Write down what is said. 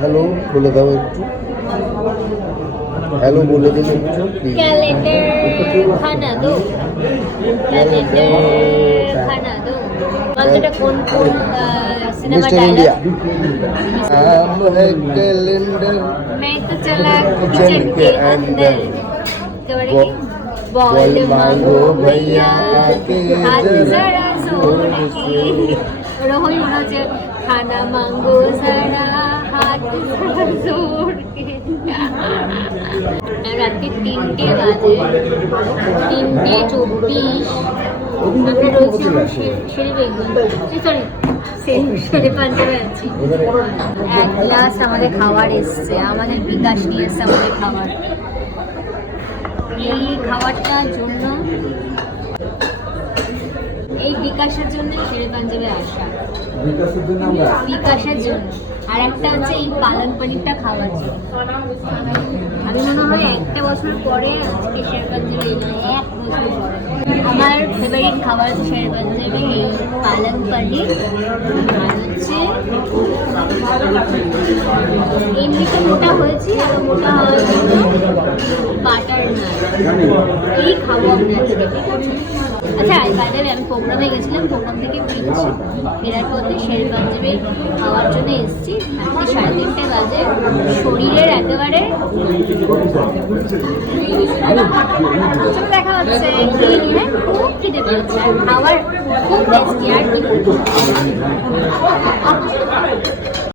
Hello বলে দাও একটু, হ্যালো বলে দিন একটু। ক্যালেন্ডার খানা দো, ক্যালেন্ডার খানা দো। এটা কোন কোন সিনেমা ডায়লগ? हम है कैलेंडर मैं तो चला किचन के अंदर, बॉल मांगो भैया के हाथ जरा जोड़ के। ওরকমই মনে হচ্ছে, খানা মাঙ্গো সারা হাত জোর কে। রাত্রি 3টে বাজে, 3:24। আমরা রয়েছি শেরে পাঞ্জাবে আছি। এক গ্লাস আমাদের খাবার এসছে, আমাদের বিকাশ নিয়ে এসছে আমাদের খাবার। এই খাবারটার জন্য, এই বিকাশের জন্য শেরে পাঞ্জাবে আসা, বিকাশের জন্য। আর একটা হচ্ছে এই পালং পনিরটা খাওয়ার জন্য। আমি মনে হয় 1 বছর পরে আজকে শেরে পাঞ্জাবে এলাম, 1 বছর পরে। আমার ফেভারিট খাবার হচ্ছে শেরে পাঞ্জাবে এই পালং পনির, আর হচ্ছে এমনিতে মোটা হয়েছি, আরো মোটা হওয়ার জন্য বাটার নান। এই খাবো আমি আজকে, ঠিক আছে? আচ্ছা, বাইরে আমি প্রোগ্রামে গেছিলাম, প্রোগ্রাম থেকে ফিরছি, ফেরার পথে শেরে পাঞ্জাবে খাওয়ার জন্য এসেছি। রাত্রি 3:30 বাজে। শরীরের একেবারে দেখা হচ্ছে, খুব খিদে পেয়েছে, খাবার খুব টেস্টি। আর কি